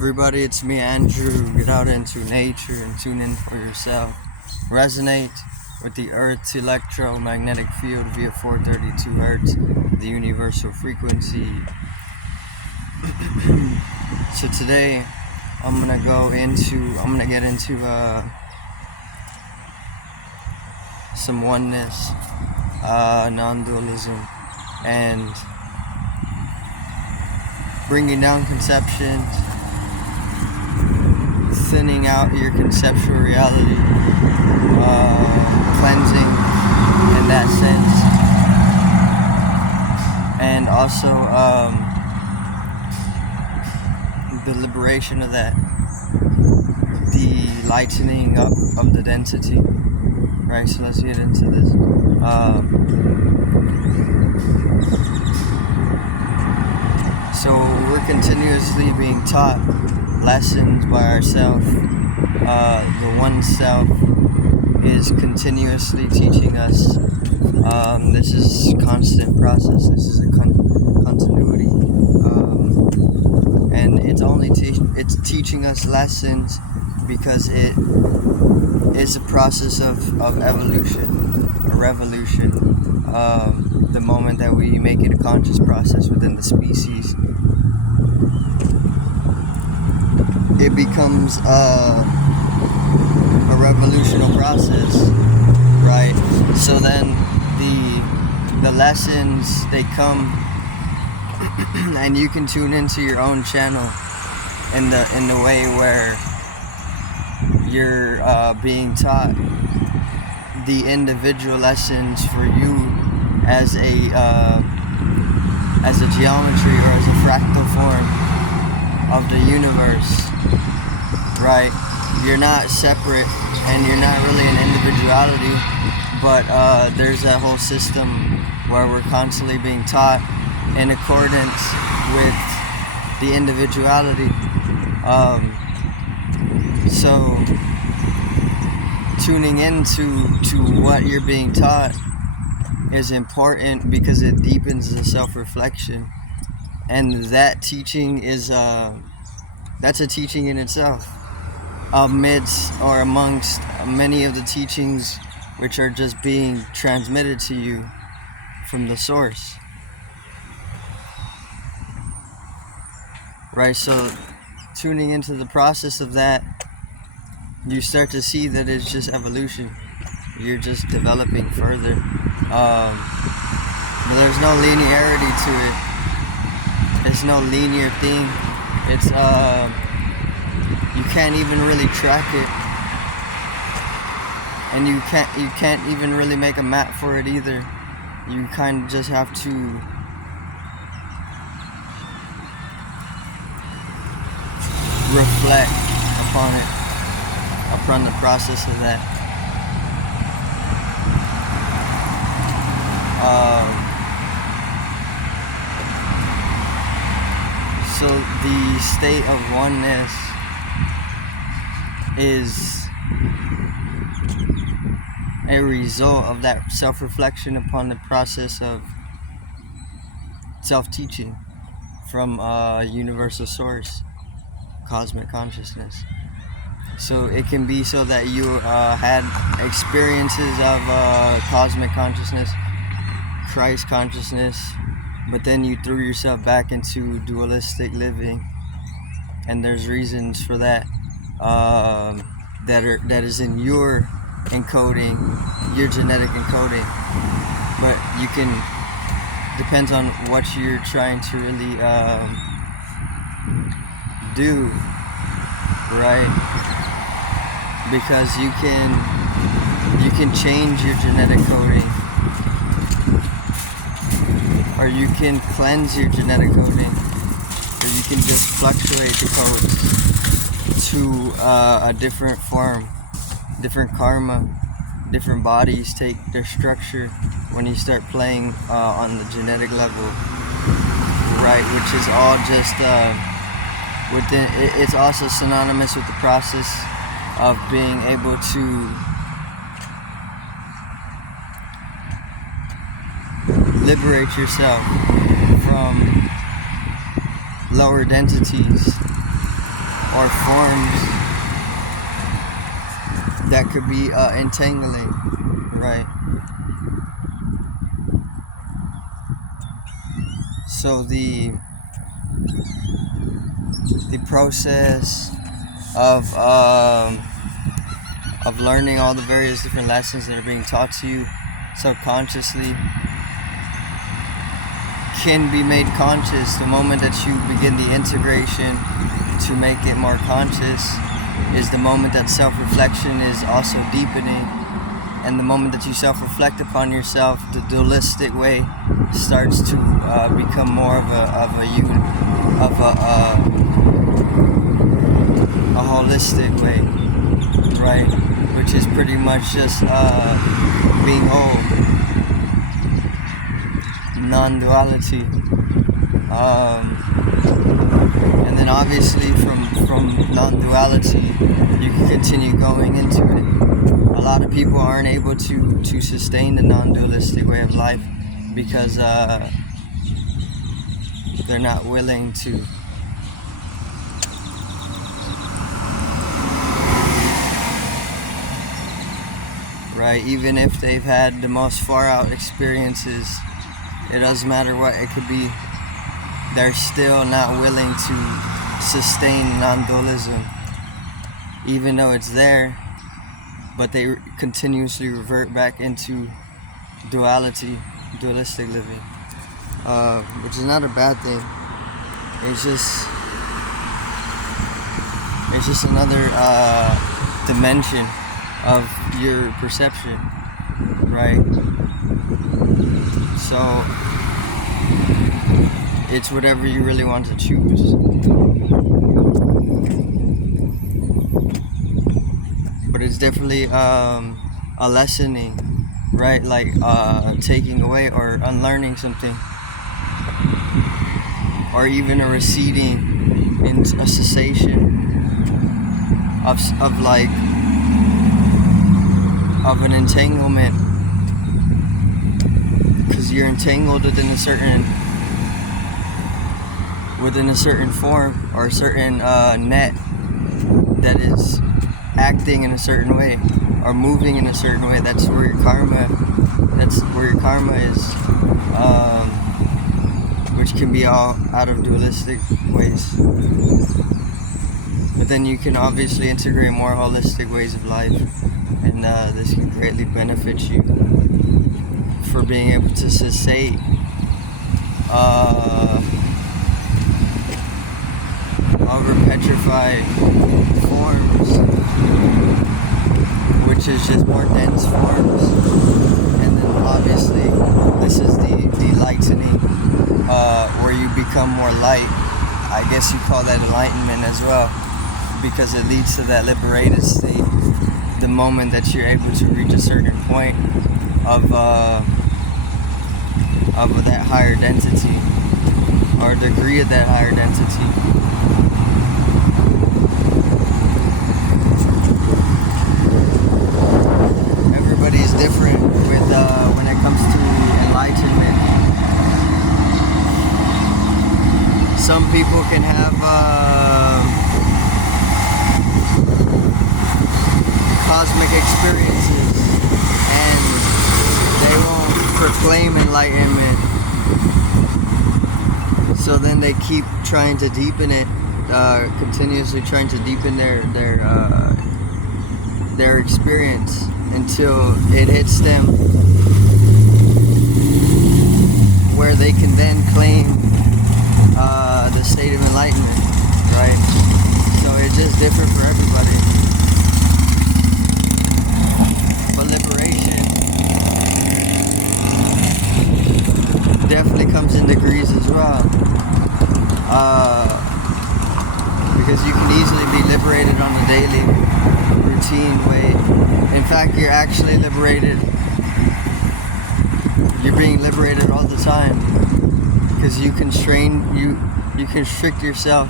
everybody, it's me, Andrew. Get out into nature and tune in for yourself. Resonate with the Earth's electromagnetic field via 432 Hertz, the universal frequency. So today, I'm gonna get into some oneness, non-dualism, and bringing down conceptions, thinning out your conceptual reality, cleansing in that sense, and also the liberation of that, the lightening up of the density. Right, so let's get into this. So we're continuously being taught lessons by ourselves. The one self is continuously teaching us. This is a constant process. This is a continuity, and it's teaching us lessons because it is a process of evolution, a revolution. The moment that we make it a conscious process within the species, it becomes a revolutionary process, right? So then the lessons, they come, and you can tune into your own channel in the way where you're being taught the individual lessons for you as a geometry or as a fractal form of the universe, right? You're not separate and you're not really an individuality, but there's that whole system where we're constantly being taught in accordance with the individuality. So tuning into what you're being taught is important because it deepens the self-reflection, and that teaching is that's a teaching in itself, amongst many of the teachings which are just being transmitted to you from the source, right? So tuning into the process of that, you start to see that it's just evolution. You're just developing further. But there's no linearity to it. It's no linear thing. It's you can't even really track it, and you can't even really make a map for it either. You kind of just have to reflect upon it, upon the process of that. So the state of oneness is a result of that self-reflection upon the process of self-teaching from a universal source, cosmic consciousness. So it can be so that you had experiences of cosmic consciousness, Christ consciousness, but then you threw yourself back into dualistic living, and there's reasons for that that is in your encoding, your genetic encoding, but you can, depends on what you're trying to really do, right? Because you can change your genetic coding, or you can cleanse your genetic coding, or you can just fluctuate the codes to a different form, different karma. Different bodies take their structure when you start playing on the genetic level, right? Which is all just within. It's also synonymous with the process of being able to liberate yourself from lower densities or forms that could be entangling, right? So the process of learning all the various different lessons that are being taught to you subconsciously can be made conscious the moment that you begin the integration to make it more conscious. Is the moment that self-reflection is also deepening, and the moment that you self-reflect upon yourself, the dualistic way starts to become more of a holistic way, right? Which is pretty much just being whole, non-duality, and then obviously from non-duality you can continue going into it. A lot of people aren't able to sustain the non-dualistic way of life because they're not willing to right? Even if they've had the most far out experiences, it doesn't matter what it could be, they're still not willing to sustain non-dualism, even though it's there, but they continuously revert back into dualistic living, which is not a bad thing. It's just another dimension of your perception, right? So it's whatever you really want to choose. But it's definitely a lessening, right? Like taking away or unlearning something, or even a receding in a cessation of an entanglement, because you're entangled within a certain form or a certain net that is acting in a certain way or moving in a certain way. That's where your karma is, which can be all out of dualistic ways. But then you can obviously integrate more holistic ways of life, and this can greatly benefit you for being able to cessate over petrified forms, which is just more dense forms. And then obviously this is the lightening, where you become more light. I guess you call that enlightenment as well, because it leads to that liberated state. The moment that you're able to reach a certain point of that higher density, or degree of that higher density. Everybody's different with when it comes to enlightenment. Some people can have cosmic experiences and they won't proclaim enlightenment, so then they keep trying to deepen it, continuously trying to deepen their experience until it hits them where they can then claim the state of enlightenment, right? So it's just different for everybody. But liberation definitely comes in degrees as well, because you can easily be liberated on a daily routine way. In fact, you're actually liberated. You're being liberated all the time, because you constrict yourself,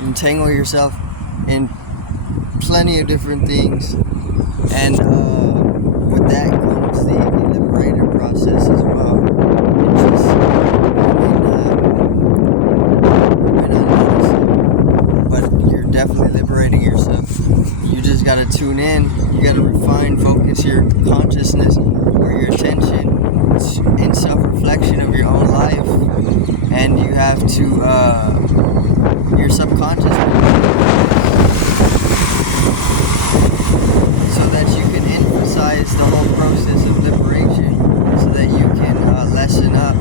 entangle yourself in plenty of different things, and with that comes the liberator process as well. It just, you may not notice it, but you're separating yourself. You just gotta tune in. You gotta refine, focus your consciousness or your attention in self-reflection of your own life, and you have to your subconscious, so that you can emphasize the whole process of liberation, so that you can lessen up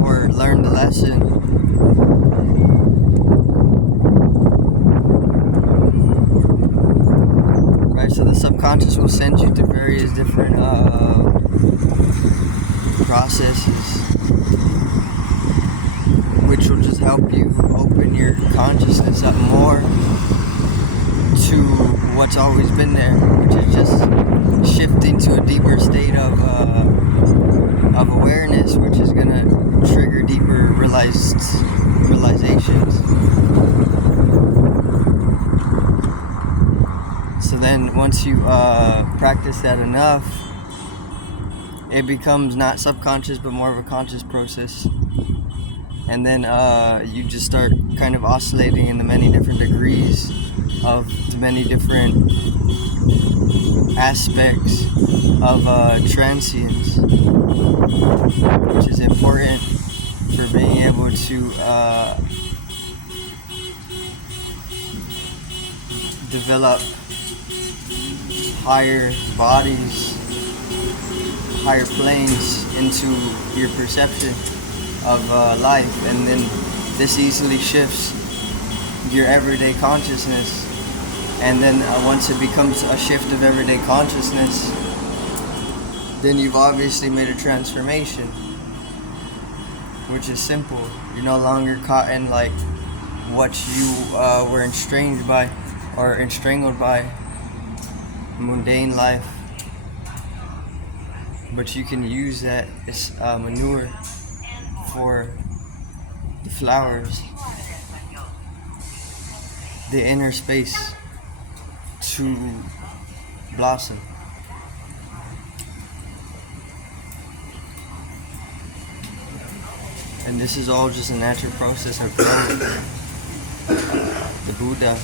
or learn the lesson. Right, so the subconscious will send you through various different processes, which will just help you open your consciousness up more to what's always been there, which is just shifting to a deeper state of awareness, which is gonna trigger deeper realizations. So then, once you practice that enough, it becomes not subconscious but more of a conscious process. And then you just start kind of oscillating in the many different degrees of the many different aspects of transience, which is important for being able to develop higher bodies, higher planes into your perception of life. And then this easily shifts your everyday consciousness. And then once it becomes a shift of everyday consciousness, then you've obviously made a transformation, which is simple. You're no longer caught in like what you were estranged by or enstrangled by mundane life, but you can use that as manure for the flowers, the inner space to blossom. And this is all just a natural process of growth. The Buddha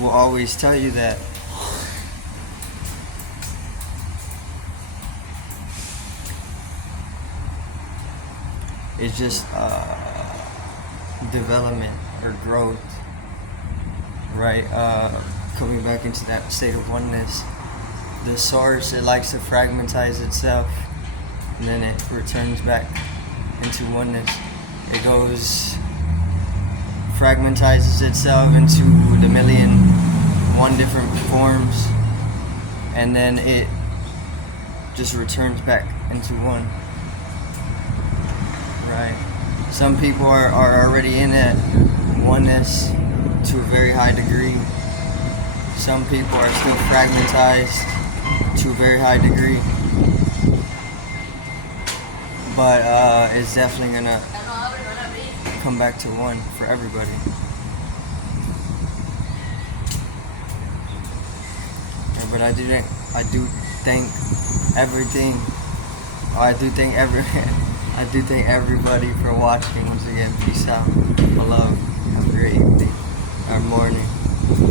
will always tell you that it's just development or growth, right? Coming back into that state of oneness. The source, it likes to fragmentize itself, and then it returns back into oneness. It goes, fragmentizes itself into the 1,000,001 different forms, and then it just returns back into one. Right. Some people are already in that oneness to a very high degree. Some people are still fragmentized to a very high degree. But it's definitely gonna come back to one for everybody. Yeah, but I do thank everything. I do thank everybody for watching once again. Peace out. Love. Have a great evening or morning.